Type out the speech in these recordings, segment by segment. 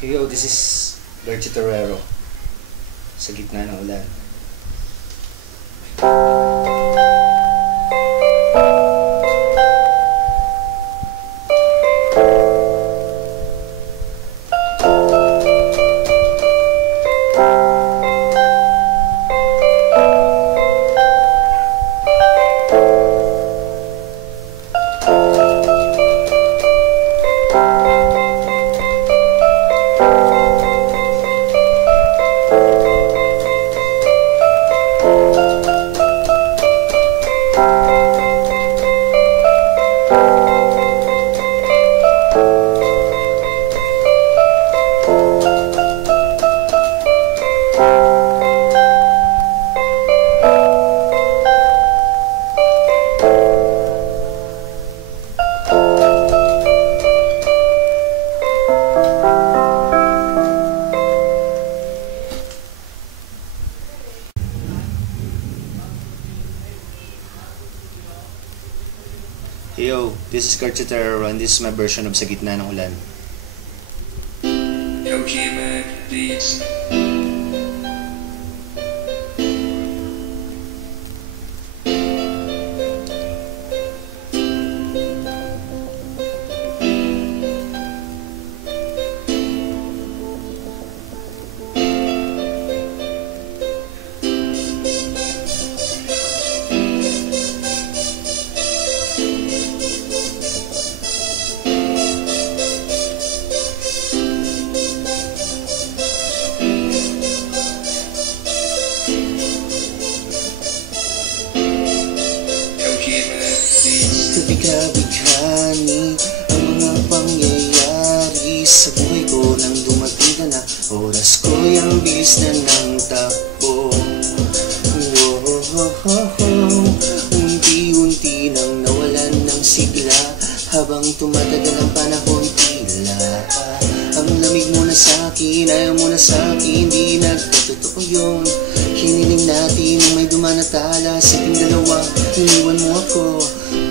Hey yo, this is Bertie Torero sa gitna ng ulan. Hey yo, this is Bertie Torero and this is my version of Sa Gitna ng Ulan. Okay, man, please. Kabigla-bighani ang mga pangyayari sa buhay ko nang dumating ka na. Oras ko'y ang bilis na ng takbo. Unti-unti nang nawalan ng sigla habang tumatagal ang panahon, tila ang lamig mo na sa'kin, ayaw mo na sa'kin, di nagkatotoo yun. Hiniling natin nung may dumanatala sa ating dalawa, iniwan mo ako.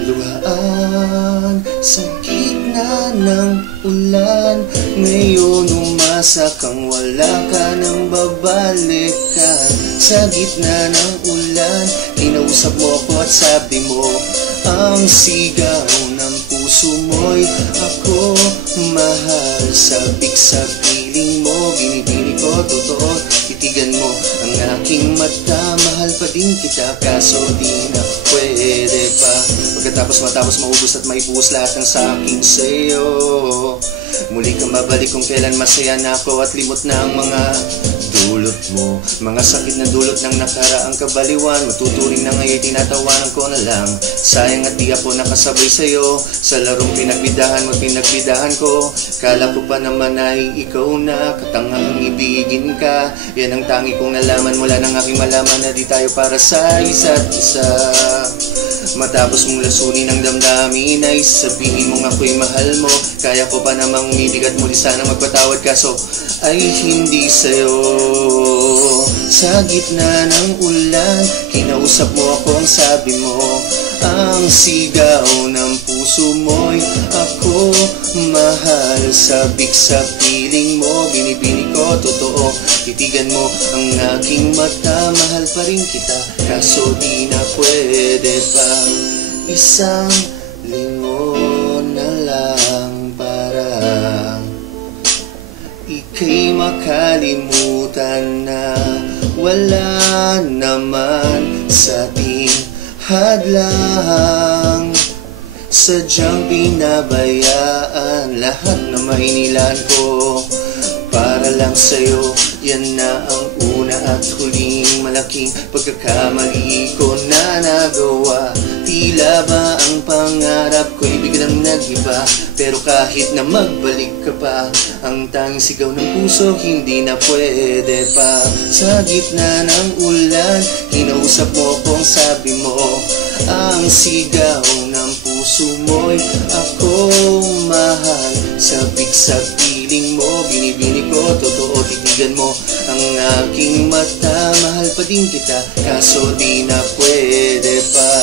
Luhaan sa gitna ng ulan, ngayon umasa kang wala ka nang babalikan. Sa gitna ng ulan, kinausap mo ako at sabi mo ang sigaw ng puso mo'y ako mahal. Sabik sa piling mo, binibini ko totoo, titigan mo ang aking mata. Mahal pa din kita kaso di na pwede pa. Matapos maubos at maibuhos lahat ng sa akin sa'yo. Muli ka mabalik kung kailan masaya na ako at limot na ang mga dulot mo. Mga sakit na dulot ng nakaraang kabaliwan, matuturing na ngayon tinatawanan ko na lang. Sayang at di ako nakasabay sa'yo sa larong pinagbidahan mo, pinagbidahan ko. Kala ko pa naman ay ikaw na katangang ibigin ka. Yan ang tangi kong nalaman mula ng aking malaman na di tayo para sa isa't isa. Matapos mong lasunin ang damdamin ay sabihin mong ako'y mahal mo. Kaya ko pa namang umibig at muli sana magpatawad kaso ay hindi sa'yo. Sa gitna ng ulan, kinausap mo akong sabi mo ang sigaw ng puso mo'y ako mahal. Sabik sa piling mo, binibini ko totoo, titigan mo ang aking mata. Mahal pa rin kita kaso di na pwede pa. Isang lingon na lang para ika'y makalimutan na wala naman sa ating hadlang. Sadyang pinabayaan lahat na mainilan ko para lang sa'yo. Yan na ang una at huling malaking pagkakamali ko na nagawa. Tila ba ang pangarap ko'y biglang nag-iba, pero kahit na magbalik ka pa, ang tanging sigaw ng puso hindi na pwede pa. Sa gitna ng ulan, kinausap mo kong sabi mo ang sigaw ng puso mo'y ako mahal. Sabik sa piling mo, binibini ko totoo, titigan mo ang aking mata. Mahal pa din kita kaso di na pwede pa.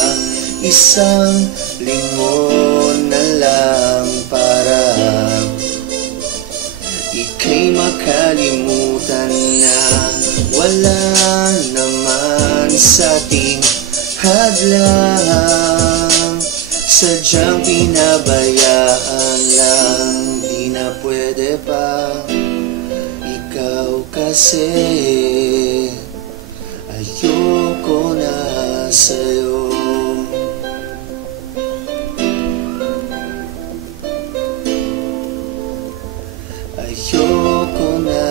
Isang lingon na lang para ika'y makalimutan na wala naman sa ating hadlang. Sadyang pinabayaan lang, di na pwede pa. Ikaw kasi ayoko na sa'yo. Ayoko na